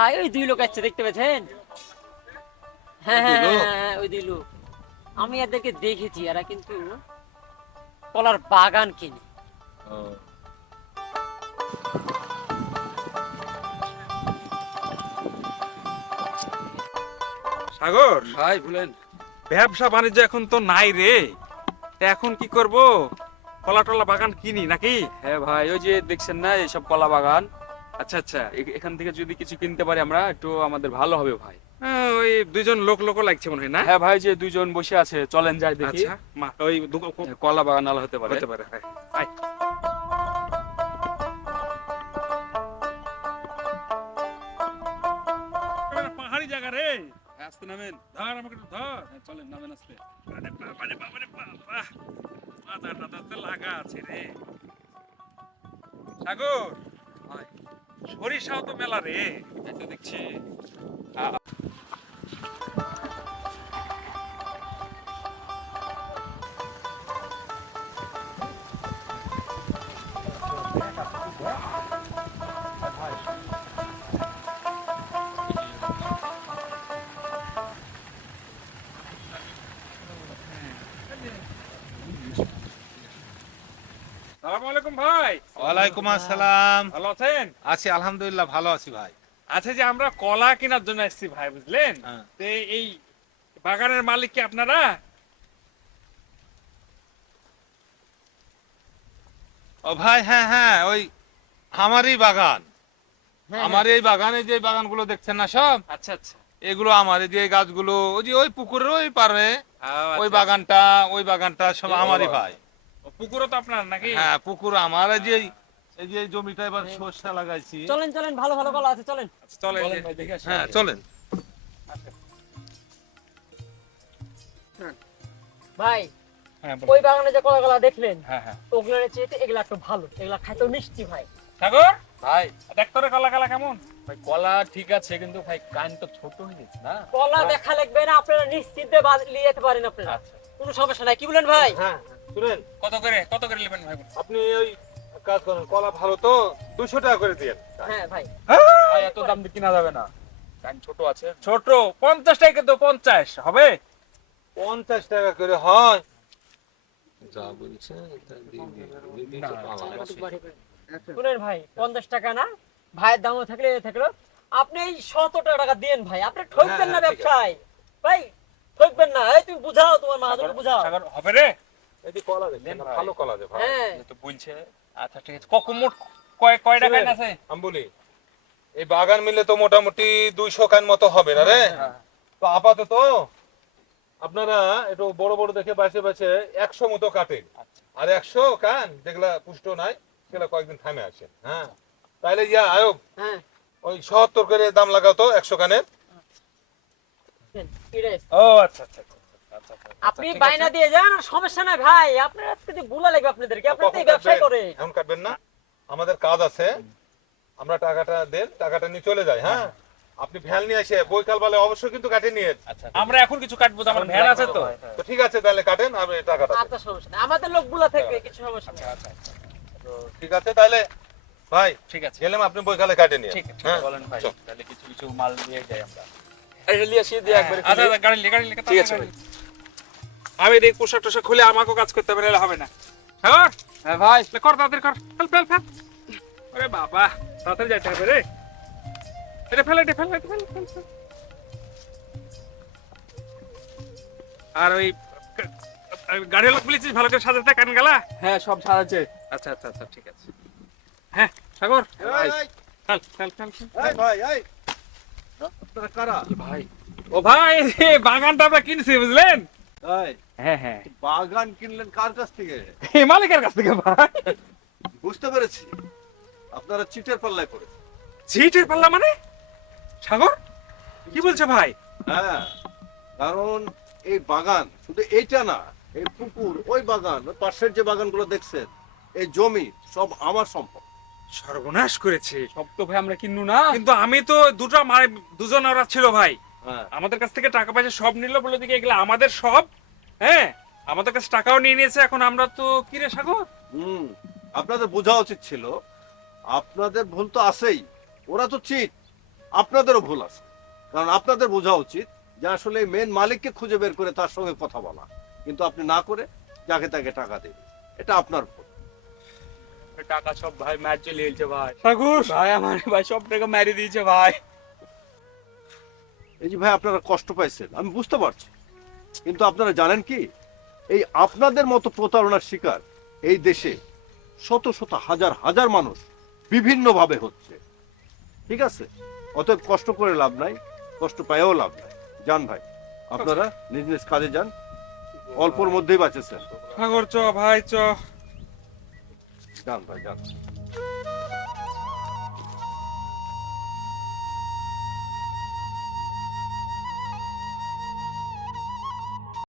ভাই ওই দুই লোক আসছে দেখতে পেয়েছেন? হ্যাঁ হ্যাঁ হ্যাঁ হ্যাঁ, ওই দুই লোক। আমি এদেরকে দেখেছি, এরা কিন্তু কলার বাগান কিনে। সাগর, ভাই বলেন। ব্যবসা বাণিজ্য এখন তো নাই রে। তা এখন কি করব? কলা টলা বাগান কিনি নাকি? হ্যাঁ ভাই, ওই যে দেখছেন না এইসব কলা বাগান, আচ্ছা আচ্ছা। এখান থেকে যদি কিছু কিনতে পারি আমরা একটু আমাদের ভালো হবে ভাই। ওই দুইজন লোক লোক লাগছে মনে হয় না? হ্যাঁ ভাই, যে দুইজন বসে আছে চলেন যাই দেখি। আচ্ছা, ওই কলা বাগান আলা হতে পারে। হতে পারে। হ্যাঁ, আয়। পাহাড়ি জায়গা রে। হ্যাঁ, আস্তে নামেন। ধর আমাকে একটু ধর। হ্যাঁ, চলেন নামেন আস্তে। আরে বাবা রে বাবা রে বাবা, মাথা টাথাতে লাগা আছে রে। সাগর ভাই সরিষাও তো মেলা রে। এটা দেখছি। সালাম আলাইকুম ভাই। ওয়ালাইকুম আসসালাম। ভালো আছেন? আছি আলহামদুলিল্লাহ, ভালো আছি ভাই। আচ্ছা, যে আমরা কলা কেনার জন্য এসেছি ভাই, বুঝলেন? হ্যাঁ। তো এই বাগানের মালিক কি আপনারা? ও ভাই, হ্যাঁ হ্যাঁ, ওই আমারই বাগান। হ্যাঁ, আমার এই বাগানে যে বাগানগুলো দেখছেন না সব, আচ্ছা আচ্ছা। এগুলো আমার। এই যে এই গাছগুলো ওই যে ওই পুকুরের ওই পারে, ওই আচ্ছা। বাগানটা সব আমারই ভাই। পুকুরও তো আপনার নাকি? হ্যাঁ, পুকুর আমার। এই যে এই জমিটা এবার সরষে লাগাইছি। চলেন চলেন, ভালো ভালো কলা আছে, চলেন। আচ্ছা, চলেন চলেন যে। ভাই দেখে আসি। হ্যাঁ চলেন। ভাই হ্যাঁ বলেন। ওই বাগানে যে কলা দেখলেন, হ্যাঁ হ্যাঁ ওগুলোর চেয়ে এগুলা একটু ভালো, এগুলা খাইতে মিষ্টি ভাই। সাগর, ভাই। দেখতরে কলা কলা কেমন? ভাই কলা ঠিক আছে, কিন্তু ভাই কান তো ছোট হয়ে গেছে না। কলা দেখা লাগবে না, আপনারা নিশ্চিন্তে নিয়ে যেতে পারেন আপনারা, আচ্ছা। কোনো সমস্যা নাই। কি বলেন ভাই? হ্যাঁ শুনেন, কত করে নেবেন ভাই? আপনি ওই কাজ করেন, কলা ভালো তো 200 টাকা করে দিয়ে। হ্যাঁ ভাই, ভাই এত দাম দিয়ে কিনা যাবে না, কান ছোট আছে। ছোট 50 টাকা, কিন্তু 50 হবে? 50 টাকা করে হয়। যা বলছে শুনেন ভাই, 50 টাকা না, ভাইয়ের দামও থাকলে থাকলো, আপনি এই 17 টাকা দিয়েন ভাই, আপনি ঠকবেন না হ্যাঁ, ঠিক আছে। ব্যবসায় ভাই, ঠকবেন না। এই তুমি বুঝাও, তোমার মাহাজনকে বুঝাও। সাগর হবে রে? এই কলা দেখেন, ভাই। ভালো কলা দে ভাই। হ্যাঁ তো বলছে। আচ্ছা ঠিক আছে। মোট কয় টাকা আছে? আমি বলি, এই বাগান মিলে তো মোটামুটি 200 কান মতো হবে না রে। তো আপাতত আপনারা একটু বড় বড় দেখে বাছে বাছে 100 মতো কাটেন। আর 100 কান যেগুলা পুষ্ট নাই সেগুলা কয়েকদিন থামে আসে। হ্যাঁ, তাইলে আয়োগ হ্যাঁ, ওই 77 করে দাম লাগাও তো 100 কানের। ইরেস। ও আচ্ছা আচ্ছা আচ্ছা আচ্ছা, আচ্ছা, আপনি ঠিক বাইনা আছে। দিয়ে যান, আর সমস্যা নাই ভাই, আপনারা যদি ভুলা লাগবে আপনাদেরকে, আপনারা তো এই ব্যবসায় করে। এখন কাটবেন না, আমাদের কাজ আছে। আমরা টাকাটা দেন, টাকাটা নিয়ে চলে যাই। হ্যাঁ, আপনি ভ্যান নিয়ে এসে বৈকাল বেলা অবশ্যই কিন্তু কাটে নিয়ে। আচ্ছা আমরা এখন কিছু কাটবো তো, আমার ভ্যান আছে তো। তো ঠিক আছে, তাহলে কাটেন, আমি টাকাটা দেন। আপনার সমস্যা নাই, আমাদের লোকগুলা থেকে কিছু সমস্যা নেই। তো ঠিক আছে, তাহলে ভাই ঠিক আছে। গেলাম, আপনি বৈকালে কাটে নিয়ে। ঠিক আছে, হ্যাঁ, বলেন ভাই। চল। তাহলে কিছু কিছু মাল নিয়ে যাই আমরা। এই লিয়ে আসি দিয়ে একবারে আচ্ছা আচ্ছা, গাড়ি লিখে ঠিক আছে ভাই। আমি এই পোশাক টোশাক খুলে আমাকেও কাজ করতে পারলে হবে না। সাগর, হ্যাঁ ভাই। কর তাড়াতাড়ি কর, ফেল ফেল ফেল। আরে বাবা, তাড়াতাড়ি যাইতে হবে রে। এটা ফেল, এটা ফেল, এটা ফেল, ফেল, ফেল। আর ওই গাড়ি লোক বলেছিস ভালো করে সাজাতে, কান গালা? হ্যাঁ সব সাজাচ্ছে। আচ্ছা আচ্ছা আচ্ছা, ঠিক আছে। হ্যাঁ সাগর, ভাই ফেল ফেল ফেল ফেল। এই ভাই, এই আপনারা কারা? ভাই ও ভাই, এই বাগানটা আমরা কিনছি, বুঝলেন? এই হ্যাঁ হ্যাঁ, বাগান কিনলেন কার কাছ থেকে? এই মালিকের কাছ থেকে ভাই। বুঝতে পেরেছি, আপনারা চিটের পাল্লায় পড়েছে। সিটের পাল্লা মানে? সাগর কি বলছো ভাই? হ্যাঁ, কারণ এই বাগান শুধু এইটা না, এই পুকুর, ওই বাগান, ওই পাশের যে বাগানগুলো দেখছেন, এই জমি সব আমার সম্পদ। সর্বনাশ করেছে। সব তো ভাই আমরা কিনু না। কিন্তু আমি তো দুজন ওরা ছিল ভাই, হ্যাঁ, আমাদের কাছ থেকে টাকা পয়সা সব নিল, বলে দিকে এগুলো আমাদের সব। হ্যাঁ, আমাদের কাছে টাকাও নিয়ে নিয়েছে। এখন আমরা তো কি রে সাগর? আপনাদের বোঝা উচিত ছিল, আপনাদের ভুল তো আছেই, ওরা তো চিট। আপনাদেরও ভুল আছে, কারণ আপনাদের বোঝা উচিত যে আসলে মেন মালিককে খুঁজে বের করে তার সঙ্গে কথা বলা, কিন্তু আপনি না করে যাকে তাকে টাকা দেবেন, এটা আপনার ভুল। টাকা সব ভাই ম্যাচ চলে গেছে ভাই। ঠাকুর ভাই আমার ভাই সব টাকা মেরে দিয়েছে ভাই। এই যে ভাই আপনারা কষ্ট পাইছেন আমি বুঝতে পারছি, কিন্তু আপনারা জানেন কি, এই আপনাদের মতো প্রতারণার শিকার এই দেশে শত শত হাজার হাজার মানুষ বিভিন্ন ভাবে হচ্ছে। ঠিক আছে, অতএব কষ্ট করে লাভ নাই, কষ্ট পাইও লাভ নাই। যান ভাই, আপনারা নিজ নিজ কাজে যান, অল্পর মধ্যেই বাঁচেছেন। ঠাকুর চ ভাই চ। যান ভাই যান।